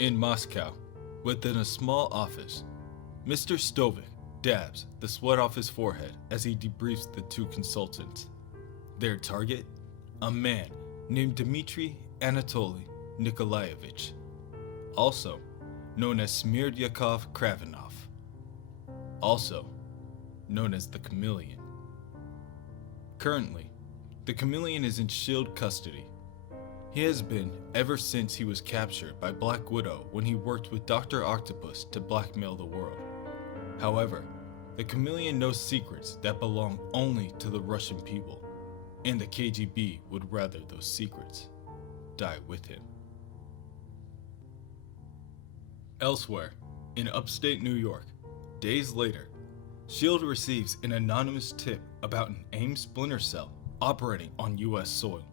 In Moscow, within a small office, Mr. Stovik dabs the sweat off his forehead as he debriefs the two consultants. Their target? A man named Dmitry Anatoly Nikolaevich, also known as Smirdyakov Kravinov, also known as the Chameleon. Currently, the Chameleon is in S.H.I.E.L.D. custody. He has been ever since he was captured by Black Widow when he worked with Dr. Octopus to blackmail the world. However, the Chameleon knows secrets that belong only to the Russian people, and the KGB would rather those secrets die with him. Elsewhere, in upstate New York, days later, S.H.I.E.L.D. receives an anonymous tip about an AIM splinter cell operating on US soil.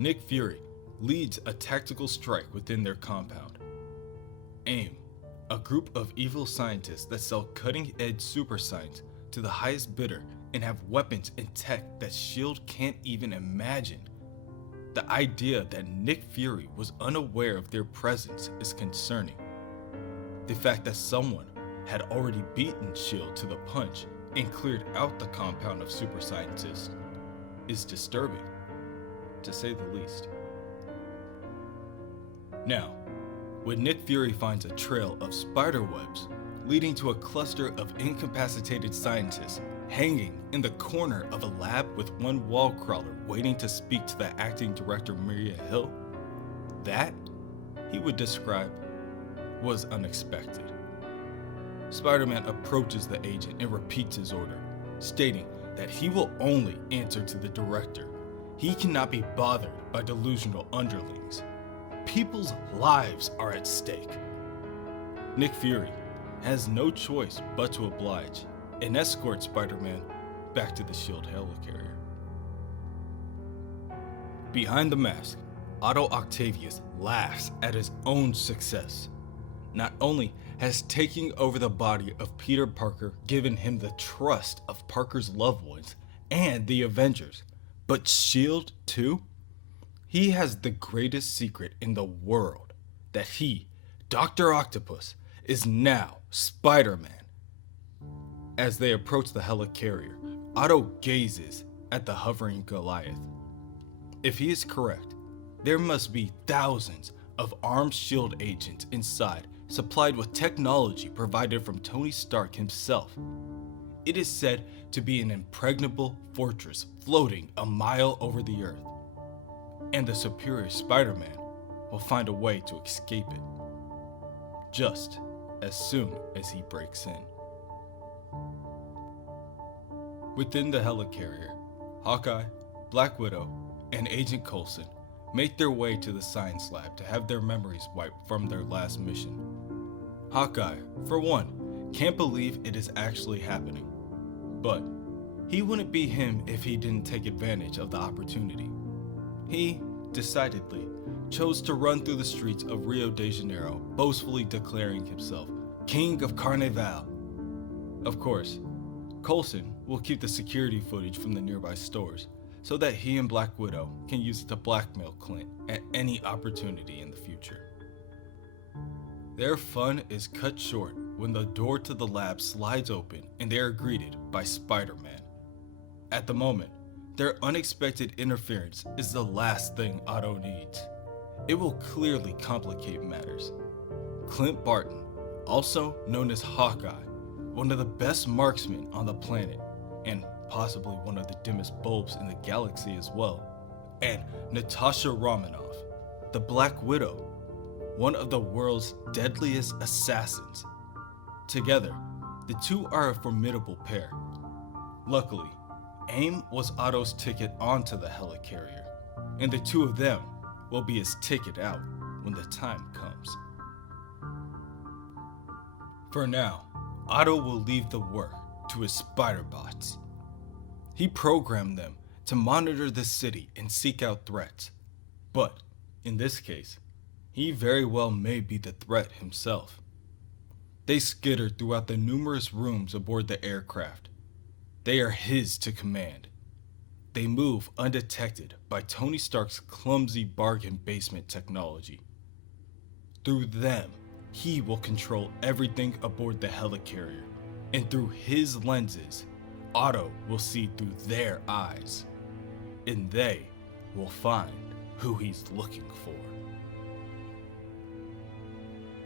Nick Fury leads a tactical strike within their compound. AIM, a group of evil scientists that sell cutting-edge super science to the highest bidder and have weapons and tech that S.H.I.E.L.D. can't even imagine. The idea that Nick Fury was unaware of their presence is concerning. The fact that someone had already beaten S.H.I.E.L.D. to the punch and cleared out the compound of super scientists is disturbing, to say the least. Now, when Nick Fury finds a trail of spider webs leading to a cluster of incapacitated scientists hanging in the corner of a lab with one wall crawler waiting to speak to the acting director Maria Hill, that, he would describe, was unexpected. Spider-Man approaches the agent and repeats his order, stating that he will only answer to the director. He cannot be bothered by delusional underlings. People's lives are at stake. Nick Fury has no choice but to oblige and escort Spider-Man back to the S.H.I.E.L.D. helicarrier. Behind the mask, Otto Octavius laughs at his own success. Not only has taking over the body of Peter Parker given him the trust of Parker's loved ones and the Avengers, but S.H.I.E.L.D. too? He has the greatest secret in the world, that he, Dr. Octopus, is now Spider-Man. As they approach the helicarrier, Otto gazes at the hovering Goliath. If he is correct, there must be thousands of armed S.H.I.E.L.D. agents inside, supplied with technology provided from Tony Stark himself. It is said to be an impregnable fortress floating a mile over the earth, and the superior Spider-Man will find a way to escape it, just as soon as he breaks in. Within the helicarrier, Hawkeye, Black Widow, and Agent Coulson make their way to the science lab to have their memories wiped from their last mission. Hawkeye, for one, can't believe it is actually happening, but he wouldn't be him if he didn't take advantage of the opportunity. He, decidedly, chose to run through the streets of Rio de Janeiro, boastfully declaring himself King of Carnival. Of course, Coulson will keep the security footage from the nearby stores so that he and Black Widow can use it to blackmail Clint at any opportunity in the future. Their fun is cut short when the door to the lab slides open and they are greeted by Spider-Man. At the moment, their unexpected interference is the last thing Otto needs. It will clearly complicate matters. Clint Barton, also known as Hawkeye, one of the best marksmen on the planet, and possibly one of the dimmest bulbs in the galaxy as well, and Natasha Romanoff, the Black Widow, one of the world's deadliest assassins. Together, the two are a formidable pair. Luckily, AIM was Otto's ticket onto the helicarrier, and the two of them will be his ticket out when the time comes. For now, Otto will leave the work to his spider bots. He programmed them to monitor the city and seek out threats, but in this case, he very well may be the threat himself. They skitter throughout the numerous rooms aboard the aircraft. They are his to command. They move undetected by Tony Stark's clumsy bargain basement technology. Through them, he will control everything aboard the helicarrier, and through his lenses, Otto will see through their eyes, and they will find who he's looking for.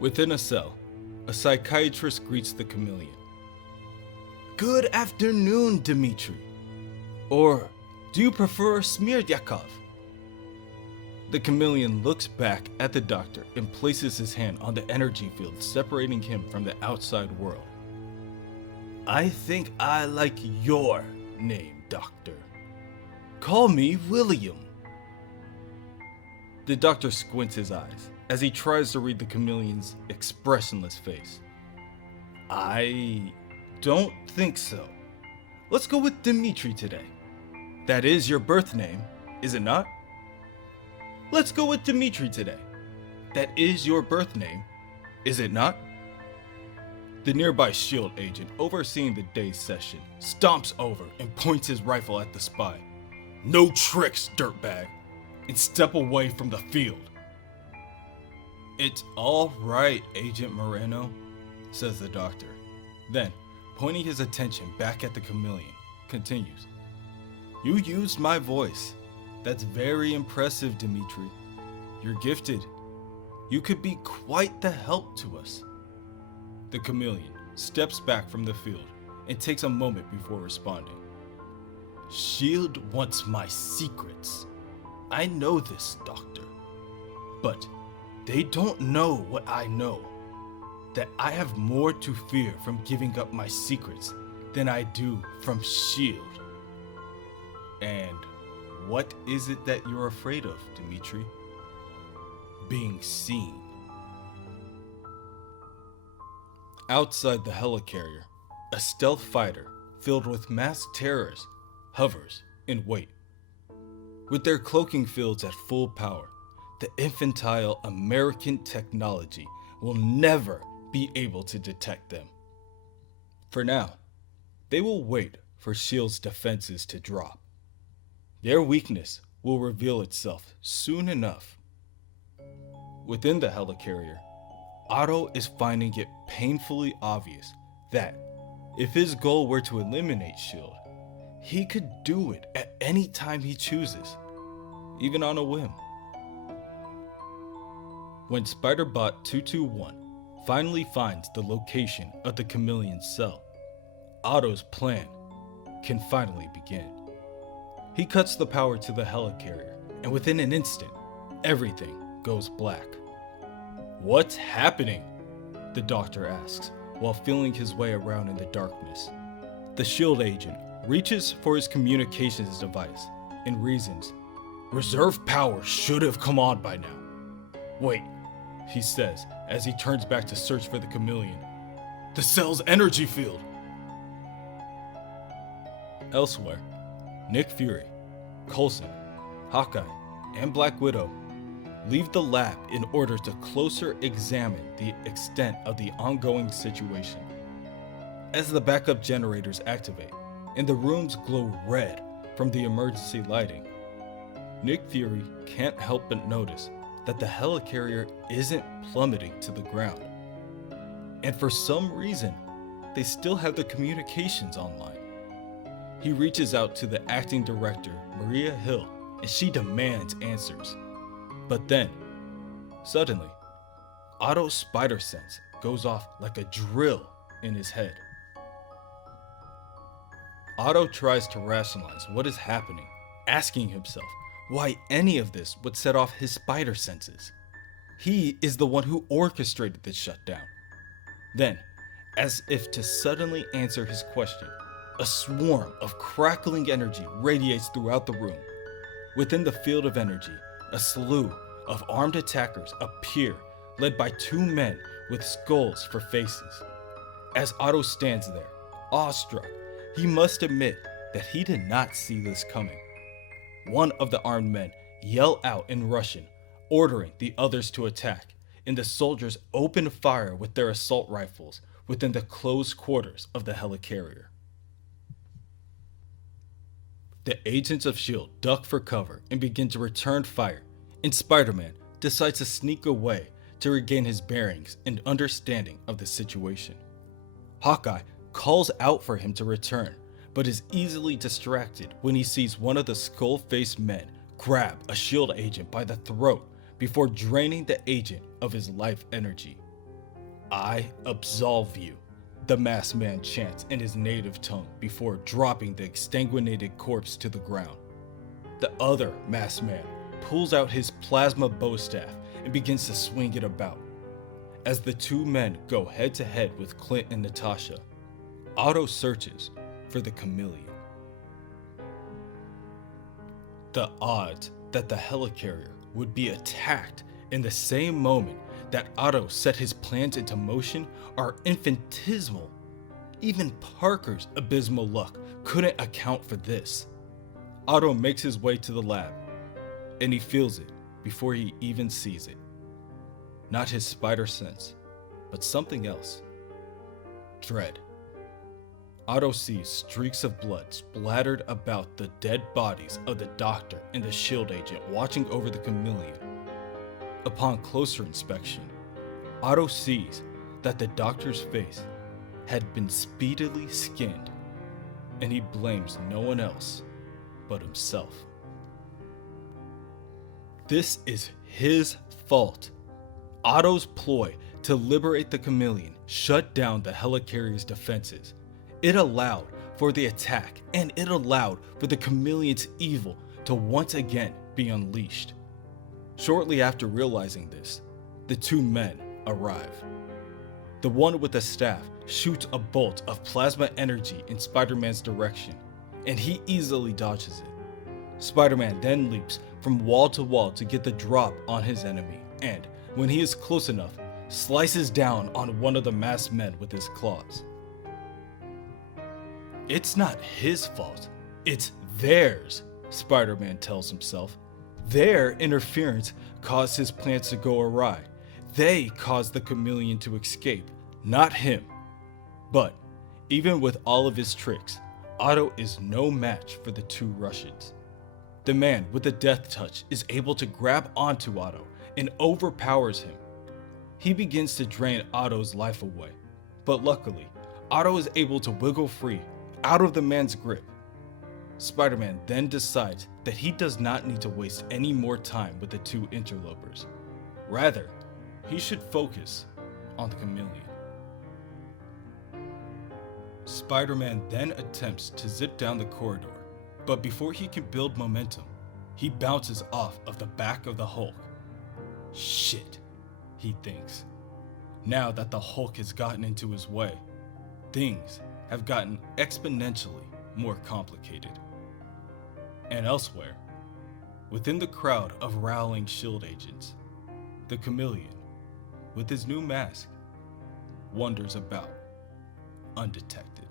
Within a cell, a psychiatrist greets the Chameleon. "Good afternoon, Dmitri. Or do you prefer Smirdyakov?" The Chameleon looks back at the doctor and places his hand on the energy field separating him from the outside world. "I think I like your name, Doctor. Call me William." The doctor squints his eyes as he tries to read the Chameleon's expressionless face. "I don't think so. Let's go with Dmitri today. That is your birth name, is it not?" "Let's go with Dmitri today. That is your birth name, is it not?" The nearby S.H.I.E.L.D. agent overseeing the day's session stomps over and points his rifle at the spy. "No tricks, dirtbag, and step away from the field." "It's all right, Agent Moreno," says the doctor. Then, pointing his attention back at the Chameleon, continues. "You used my voice. That's very impressive, Dmitri. You're gifted. You could be quite the help to us." The Chameleon steps back from the field and takes a moment before responding. "S.H.I.E.L.D. wants my secrets. I know this, Doctor. But they don't know what I know. That I have more to fear from giving up my secrets than I do from S.H.I.E.L.D. And what is it that you're afraid of, Dmitri?" "Being seen." Outside the helicarrier, a stealth fighter filled with masked terrorists hovers in wait. With their cloaking fields at full power, the infantile American technology will never be able to detect them. For now, they will wait for S.H.I.E.L.D's defenses to drop. Their weakness will reveal itself soon enough. Within the helicarrier, Otto is finding it painfully obvious that if his goal were to eliminate S.H.I.E.L.D., he could do it at any time he chooses, even on a whim. When Spider-Bot 221 finally finds the location of the Chameleon's cell, Otto's plan can finally begin. He cuts the power to the helicarrier, and within an instant, everything goes black. "What's happening?" the doctor asks while feeling his way around in the darkness. The S.H.I.E.L.D. agent reaches for his communications device and reasons, "Reserve power should have come on by now." "Wait," he says as he turns back to search for the Chameleon. "The cell's energy field!" Elsewhere, Nick Fury, Coulson, Hawkeye, and Black Widow leave the lab in order to closer examine the extent of the ongoing situation. As the backup generators activate and the rooms glow red from the emergency lighting, Nick Fury can't help but notice that the helicarrier isn't plummeting to the ground. And for some reason, they still have the communications online. He reaches out to the acting director, Maria Hill, and she demands answers. But then, suddenly, Otto's spider sense goes off like a drill in his head. Otto tries to rationalize what is happening, asking himself why any of this would set off his spider senses. He is the one who orchestrated this shutdown. Then, as if to suddenly answer his question, a swarm of crackling energy radiates throughout the room. Within the field of energy, a slew of armed attackers appear, led by two men with skulls for faces. As Otto stands there, awestruck, he must admit that he did not see this coming. One of the armed men yells out in Russian, ordering the others to attack, and the soldiers open fire with their assault rifles within the closed quarters of the helicarrier. The agents of S.H.I.E.L.D. duck for cover and begin to return fire, and Spider-Man decides to sneak away to regain his bearings and understanding of the situation. Hawkeye calls out for him to return, but is easily distracted when he sees one of the skull-faced men grab a S.H.I.E.L.D. agent by the throat before draining the agent of his life energy. "I absolve you," the masked man chants in his native tongue before dropping the exsanguinated corpse to the ground. The other masked man pulls out his plasma bow staff and begins to swing it about. As the two men go head to head with Clint and Natasha, Otto searches for the Chameleon. The odds that the helicarrier would be attacked in the same moment that Otto set his plans into motion are infinitesimal. Even Parker's abysmal luck couldn't account for this. Otto makes his way to the lab, and he feels it before he even sees it. Not his spider sense, but something else. Dread. Otto sees streaks of blood splattered about the dead bodies of the doctor and the S.H.I.E.L.D. agent watching over the Chameleon. Upon closer inspection, Otto sees that the doctor's face had been speedily skinned, and he blames no one else but himself. This is his fault. Otto's ploy to liberate the Chameleon shut down the helicarrier's defenses. It allowed for the attack, and it allowed for the Chameleon's evil to once again be unleashed. Shortly after realizing this, the two men arrive. The one with the staff shoots a bolt of plasma energy in Spider-Man's direction, and he easily dodges it. Spider-Man then leaps from wall to wall to get the drop on his enemy, and when he is close enough, slices down on one of the masked men with his claws. It's not his fault, it's theirs, Spider-Man tells himself. Their interference caused his plans to go awry. They caused the Chameleon to escape, not him. But even with all of his tricks, Otto is no match for the two Russians. The man with the death touch is able to grab onto Otto and overpowers him. He begins to drain Otto's life away, but luckily, Otto is able to wiggle free out of the man's grip. Spider-Man then decides that he does not need to waste any more time with the two interlopers. Rather, he should focus on the Chameleon. Spider-Man then attempts to zip down the corridor, but before he can build momentum, he bounces off of the back of the Hulk. Shit, he thinks. Now that the Hulk has gotten into his way, things have gotten exponentially more complicated. And elsewhere, within the crowd of rallying S.H.I.E.L.D. agents, the Chameleon, with his new mask, wanders about undetected.